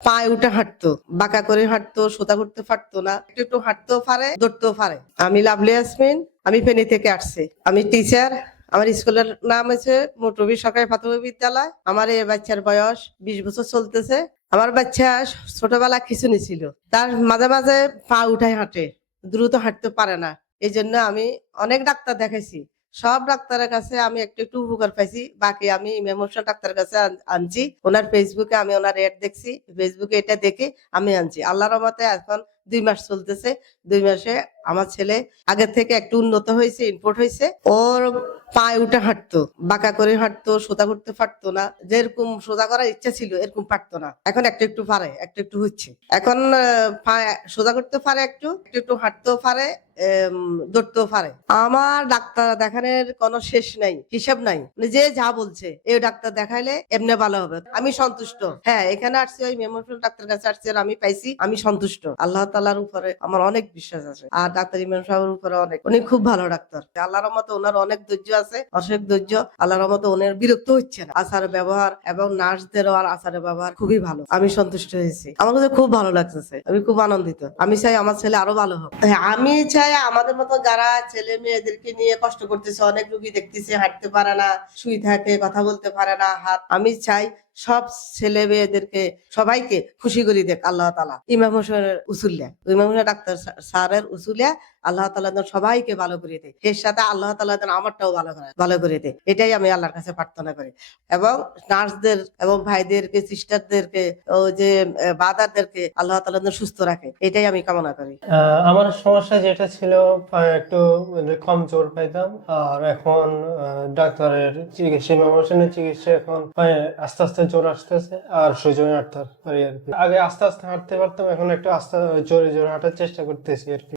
পায়ে উঠে হাঁটতো, বাঁকা করে হাঁটতো সোতা করতে পারতো না। একটু একটু হাঁটতেও পারে, দৌড়তেও পারে। আমি লাভলি ইয়াসমিন, আমি ফেনী থেকে আসছি। আমি টিচার আমার স্কুলের নাম হচ্ছে মোটরবি সরকারি প্রাথমিক বিদ্যালয়। আমার এই বাচ্চার বয়স বিশ বছর চলতেছে। আমার বাচ্চা ছোটবেলা খিচুনি ছিল। তার মাঝে মাঝে পা উঠায় হাঁটে, দ্রুত হাঁটতে পারে না। এই জন্য আমি অনেক ডাক্তার দেখাইছি। সব ডাক্তারের কাছে আমি একটু একটু উপকার পাইছি। বাকি আমি মেমোশন ডাক্তারের কাছে আনছি। ওনার ফেসবুকে আমি ওনার এড দেখছি। ফেসবুকে এটা দেখে আমি আনছি। আল্লাহর মতে এখন দুই মাস চলতেছে, দুই মাসে আমার ছেলে আগে থেকে একটু উন্নত হয়েছে ইনপুট হয়েছে। ওর পায়ে উঠে হাঁটতো, বাঁকা করে হাঁটতো, সোজা করতে পারতো না, যেরকম সোজা করার ইচ্ছা ছিল এরকম পারতো না। এখন একটু একটু পারে, একটু একটু হচ্ছে। এখন সোজা করতে পারে একটু একটু একটু হাঁটতেও পারে দৌড়তেও পারে। আমার ডাক্তার দেখানোর কোনো শেষ নাই, হিসাব নাই। যে যা বলছে, এই ডাক্তার দেখাইলে এমনি ভালো হবে। আমি সন্তুষ্ট। হ্যাঁ এখানে আসছি, ওই মেমোরিয়াল ডাক্তার কাছে আসছি আমি পাইছি, আমি সন্তুষ্ট। আল্লাহ তালার উপরে আমার অনেক বিশ্বাস আছে। আর ডাক্তার ইমাম সাহেবের উপরে অনেক। উনি খুব ভালো ডাক্তার। আল্লাহর মতো ওনার অনেক ধৈর্য আছে। অশেষ ধৈর্য আল্লাহর মতো ওনার বিরক্ত হচ্ছে না। আচার ব্যবহার এবং নার্সদেরও আর আচারের ব্যবহার খুবই ভালো। আমি সন্তুষ্ট হয়েছি। আমার কাছে খুব ভালো লাগতেছে। আমি খুব আনন্দিত। আমি চাই আমার ছেলে আরও ভালো হোক। হ্যাঁ, আমি চাই আমাদের মতো যারা ছেলে মেয়েদেরকে নিয়ে কষ্ট করতেছে অনেক রুগী দেখতেছে হাঁটতে পারে না শুই থাকে কথা বলতে পারে না হাত। আমি চাই সব ছেলে মেয়েদেরকে সবাইকে খুশি করে দেখ, আল্লাহ তালা ইমাম হোসেনের উসুলিয়া ইমাম হোসেন ডাক্তার স্যারের উসুলিয়া আল্লাহ তালা যেন সবাইকে ভালো করে দেয়। এর সাথে আল্লাহ তালা যেন আমারটাও ভালো করে ভালো করে দেয়। এটাই আমি আল্লাহর কাছে প্রার্থনা করি। এবং নার্সদের এবং ভাইদেরকে, সিস্টারদেরকে, ও যে বাদারদেরকে আল্লাহ তালা যেন সুস্থ রাখে, এটাই আমি কামনা করি। আমার সমস্যা যেটা ছিল একটু কম জোর পাইতাম। আর এখন ডাক্তারের চিকিৎসা, ইমাম হোসেনের চিকিৎসা এখন আস্তে আস্তে জোর আসতেছে আর সুযোগে হাঁটতে পারি আর কি। আগে আস্তে আস্তে হাঁটতে পারতাম, এখন একটু আস্তে জোরে জোরে হাঁটার চেষ্টা করতেছি আর কি।